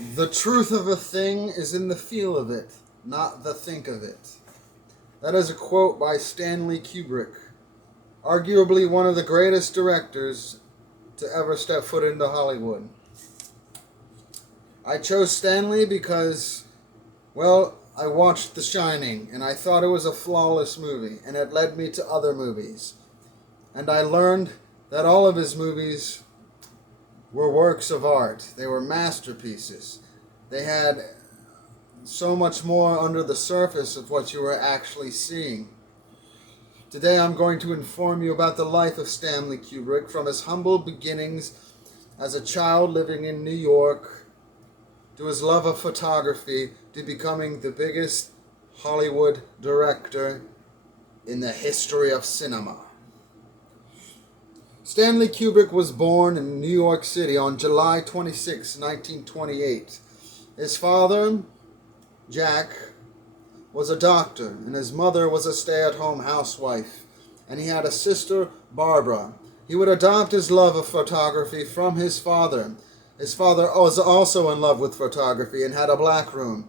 The truth of a thing is in the feel of it, not the think of it. That is a quote by Stanley Kubrick, arguably one of the greatest directors to ever step foot into Hollywood. I chose Stanley because, well, I watched The Shining and I thought it was a flawless movie, and it led me to other movies. And I learned that all of his movies were works of art. They were masterpieces. They had so much more under the surface of what you were actually seeing. Today I'm going to inform you about the life of Stanley Kubrick, from his humble beginnings as a child living in New York, to his love of photography, to becoming the biggest Hollywood director in the history of cinema. Stanley Kubrick was born in New York City on July 26, 1928. His father, Jack, was a doctor, and his mother was a stay-at-home housewife, and he had a sister, Barbara. He would adopt his love of photography from his father. His father was also in love with photography and had a black room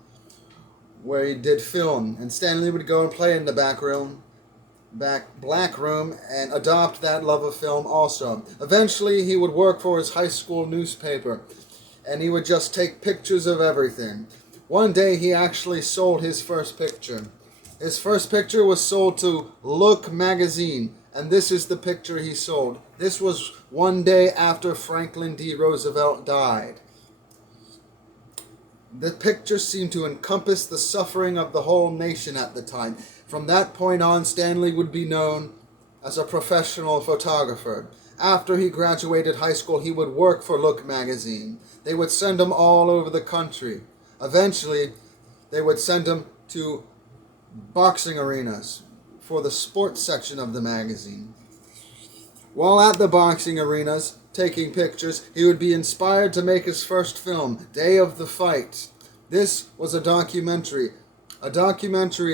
where he did film, and Stanley would go and play in the black room and adopt that love of film also. Eventually he would work for his high school newspaper, and he would just take pictures of everything. One day he actually sold his first picture. His first picture was sold to Look magazine, and this is the picture he sold. This was one day after Franklin D. Roosevelt died. The picture seemed to encompass the suffering of the whole nation at the time. From that point on, Stanley would be known as a professional photographer. After he graduated high school, he would work for Look magazine. They would send him all over the country. Eventually, they would send him to boxing arenas for the sports section of the magazine. While at the boxing arenas, taking pictures, he would be inspired to make his first film, Day of the Fight. This was a documentary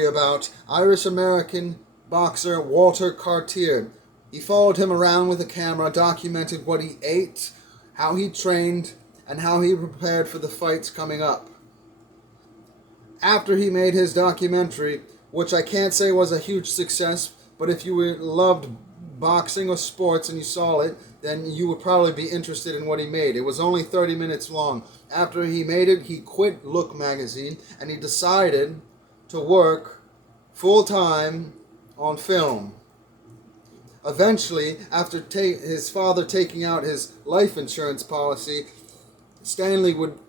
about Irish-American boxer Walter Cartier. He followed him around with a camera, documented what he ate, how he trained, and how he prepared for the fights coming up. After he made his documentary, which I can't say was a huge success, but if you loved boxing or sports and you saw it, then you would probably be interested in what he made. It was only 30 minutes long. After he made it, he quit Look magazine, and he decided to work full-time on film. Eventually, after his father taking out his life insurance policy, Stanley would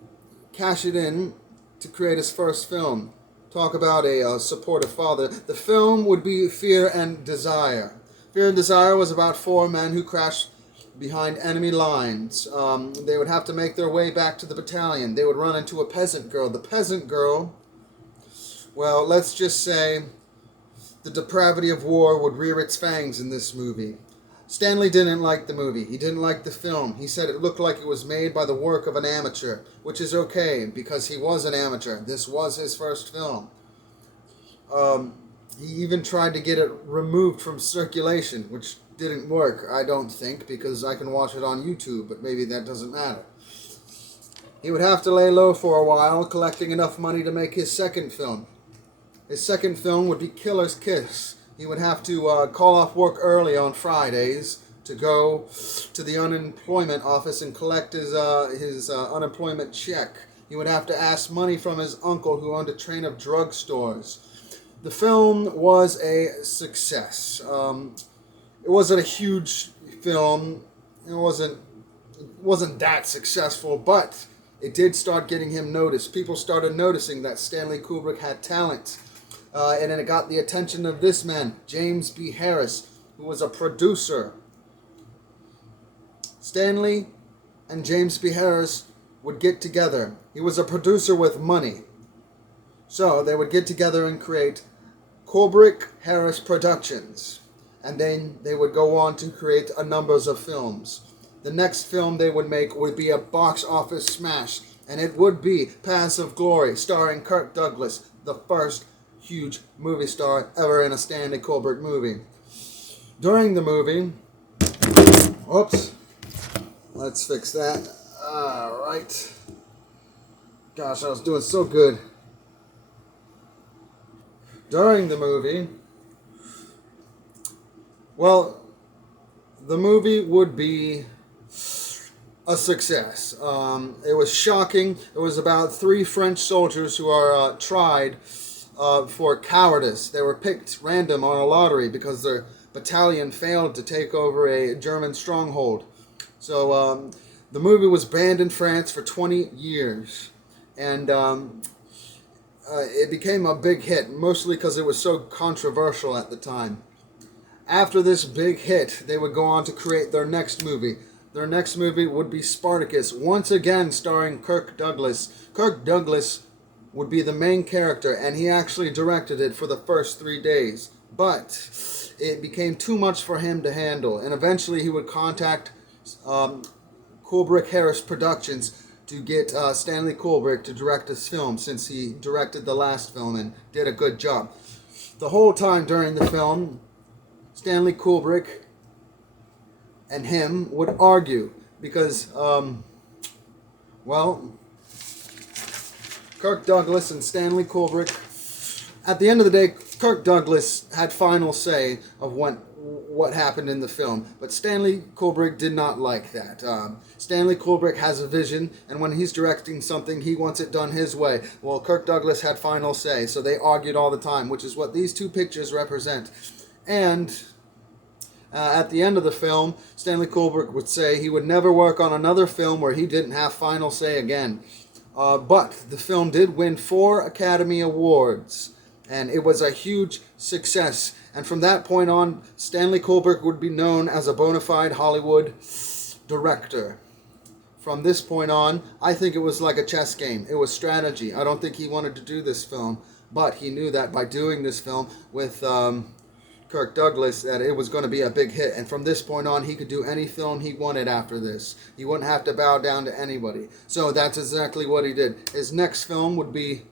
cash it in to create his first film. Talk about a supportive father. The film would be Fear and Desire. Fear and Desire was about four men who crashed behind enemy lines. They would have to make their way back to the battalion. They would run into a peasant girl. The peasant girl, well, let's just say the depravity of war would rear its fangs in this movie. Stanley didn't like the movie. He didn't like the film. He said it looked like it was made by the work of an amateur, which is okay because he was an amateur. This was his first film. He even tried to get it removed from circulation, which didn't work, I don't think, because I can watch it on YouTube, but maybe that doesn't matter. He would have to lay low for a while, collecting enough money to make his second film. His second film would be Killer's Kiss. He would have to call off work early on Fridays to go to the unemployment office and collect his unemployment check. He would have to ask money from his uncle, who owned a chain of drugstores. The film was a success. It wasn't a huge film. It wasn't that successful, but it did start getting him noticed. People started noticing that Stanley Kubrick had talent. And then it got the attention of this man, James B. Harris, who was a producer. Stanley and James B. Harris would get together. He was a producer with money. So they would get together and create Kubrick Harris Productions. And then they would go on to create a number of films. The next film they would make would be a box office smash. And it would be Paths of Glory, starring Kirk Douglas, the first huge movie star ever in a Stanley Kubrick movie. During the movie, whoops, let's fix that. Alright. Gosh, I was doing so good. During the movie, well, the movie would be a success. It was shocking. It was about three French soldiers who are tried for cowardice. They were picked random on a lottery because their battalion failed to take over a German stronghold. So the movie was banned in France for 20 years. And it became a big hit, mostly because it was so controversial at the time. After this big hit, they would go on to create their next movie. Their next movie would be Spartacus, once again starring Kirk Douglas. Kirk Douglas would be the main character, and he actually directed it for the first 3 days. But it became too much for him to handle, and eventually he would contact Kubrick Harris Productions to get Stanley Kubrick to direct this film, since he directed the last film and did a good job. The whole time during the film, Stanley Kubrick and him would argue because, Kirk Douglas and Stanley Kubrick, at the end of the day, Kirk Douglas had final say of what happened in the film, but Stanley Kubrick did not like that. Stanley Kubrick has a vision, and when he's directing something, he wants it done his way. Well, Kirk Douglas had final say, so they argued all the time, which is what these two pictures represent. And at the end of the film, Stanley Kubrick would say he would never work on another film where he didn't have final say again. But the film did win 4 Academy Awards, and it was a huge success. And from that point on, Stanley Kubrick would be known as a bona fide Hollywood director. From this point on, I think it was like a chess game. It was strategy. I don't think he wanted to do this film, but he knew that by doing this film with Kirk Douglas, that it was going to be a big hit. And from this point on, he could do any film he wanted after this. He wouldn't have to bow down to anybody. So that's exactly what he did. His next film would be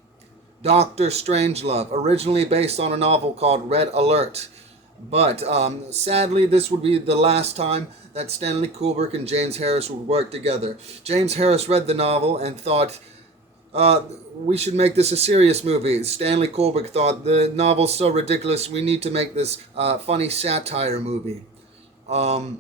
Dr. Strangelove, originally based on a novel called Red Alert. But sadly, this would be the last time that Stanley Kubrick and James Harris would work together. James Harris read the novel and thought, we should make this a serious movie. Stanley Kubrick thought, the novel's so ridiculous, we need to make this funny satire movie. Stanley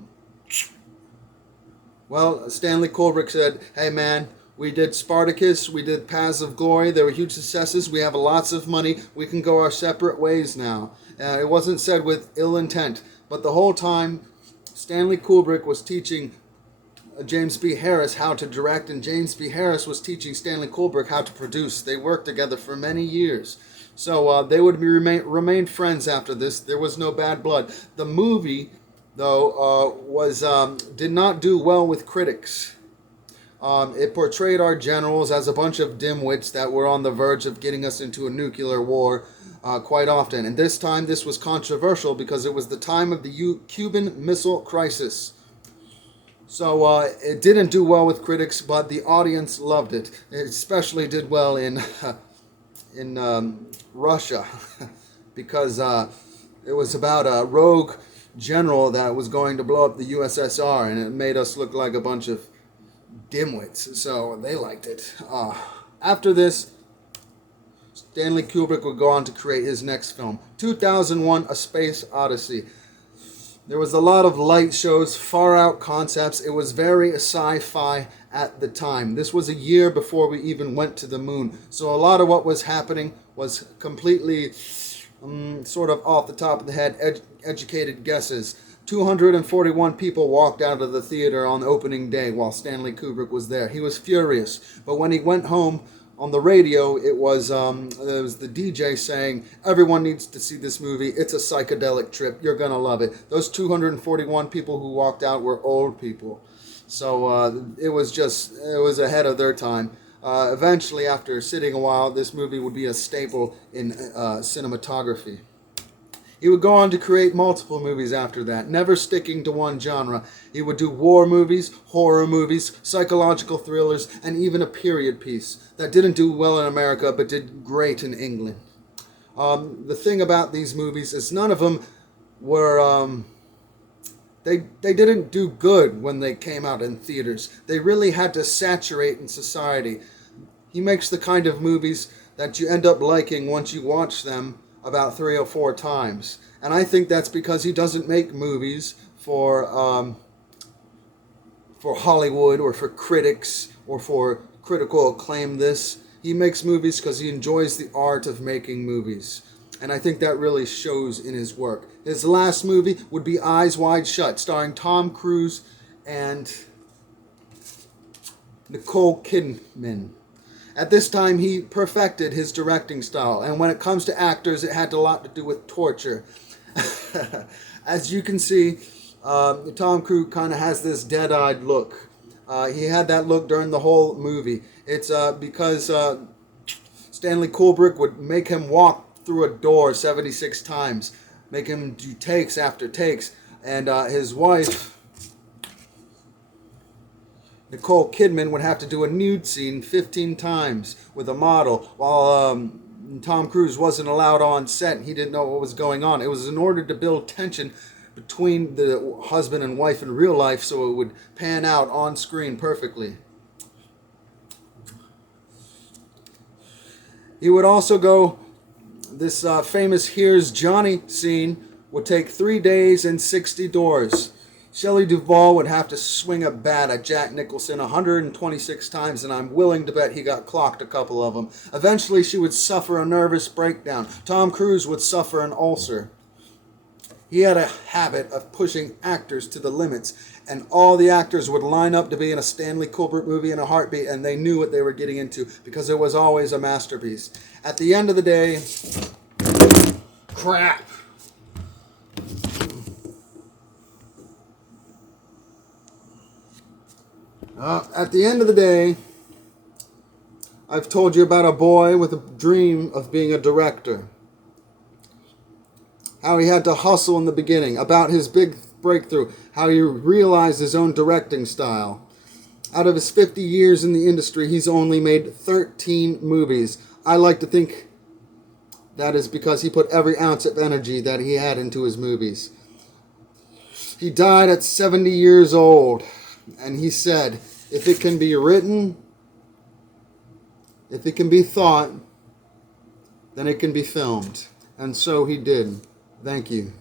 Kubrick said, hey man, we did Spartacus, we did Paths of Glory, they were huge successes, we have lots of money, we can go our separate ways now. It wasn't said with ill intent, but the whole time Stanley Kubrick was teaching James B. Harris how to direct, and James B. Harris was teaching Stanley Kubrick how to produce. They worked together for many years. So they would remain friends after this. There was no bad blood. The movie, though, did not do well with critics. It portrayed our generals as a bunch of dimwits that were on the verge of getting us into a nuclear war quite often. And this time, this was controversial because it was the time of the Cuban Missile Crisis. So it didn't do well with critics, but the audience loved it. It especially did well in Russia because it was about a rogue general that was going to blow up the USSR, and it made us look like a bunch of dimwits. So they liked it. After this, Stanley Kubrick would go on to create his next film, 2001: A Space Odyssey. There was a lot of light shows, far-out concepts. It was very sci-fi at the time. This was a year before we even went to the moon. So a lot of what was happening was completely sort of off the top of the head, educated guesses. 241 people walked out of the theater on opening day while Stanley Kubrick was there. He was furious. But when he went home, on the radio, it was the DJ saying, everyone needs to see this movie. It's a psychedelic trip. You're going to love it. Those 241 people who walked out were old people. So it was ahead of their time. Eventually, after sitting a while, this movie would be a staple in cinematography. He would go on to create multiple movies after that, never sticking to one genre. He would do war movies, horror movies, psychological thrillers, and even a period piece that didn't do well in America but did great in England. The thing about these movies is none of them were... They didn't do good when they came out in theaters. They really had to saturate in society. He makes the kind of movies that you end up liking once you watch them about 3 or 4 times. And I think that's because he doesn't make movies for Hollywood or for critics or for critical acclaim. He makes movies because he enjoys the art of making movies. And I think that really shows in his work. His last movie would be Eyes Wide Shut, starring Tom Cruise and Nicole Kidman. At this time, he perfected his directing style. And when it comes to actors, it had a lot to do with torture. As you can see, Tom Cruise kind of has this dead-eyed look. He had that look during the whole movie. It's because Stanley Kubrick would make him walk through a door 76 times, make him do takes after takes, and his wife, Nicole Kidman, would have to do a nude scene 15 times with a model, while Tom Cruise wasn't allowed on set. He didn't know what was going on. It was in order to build tension between the husband and wife in real life, so it would pan out on screen perfectly. He would also go, this famous Here's Johnny scene would take 3 days and 60 doors. Shelley Duvall would have to swing a bat at Jack Nicholson 126 times, and I'm willing to bet he got clocked a couple of them. Eventually, she would suffer a nervous breakdown. Tom Cruise would suffer an ulcer. He had a habit of pushing actors to the limits, and all the actors would line up to be in a Stanley Kubrick movie in a heartbeat, and they knew what they were getting into because it was always a masterpiece. At the end of the day, crap. At the end of the day, I've told you about a boy with a dream of being a director. How he had to hustle in the beginning, about his big breakthrough, how he realized his own directing style. Out of his 50 years in the industry, he's only made 13 movies. I like to think that is because he put every ounce of energy that he had into his movies. He died at 70 years old, and he said, if it can be written, if it can be thought, then it can be filmed. And so he did. Thank you.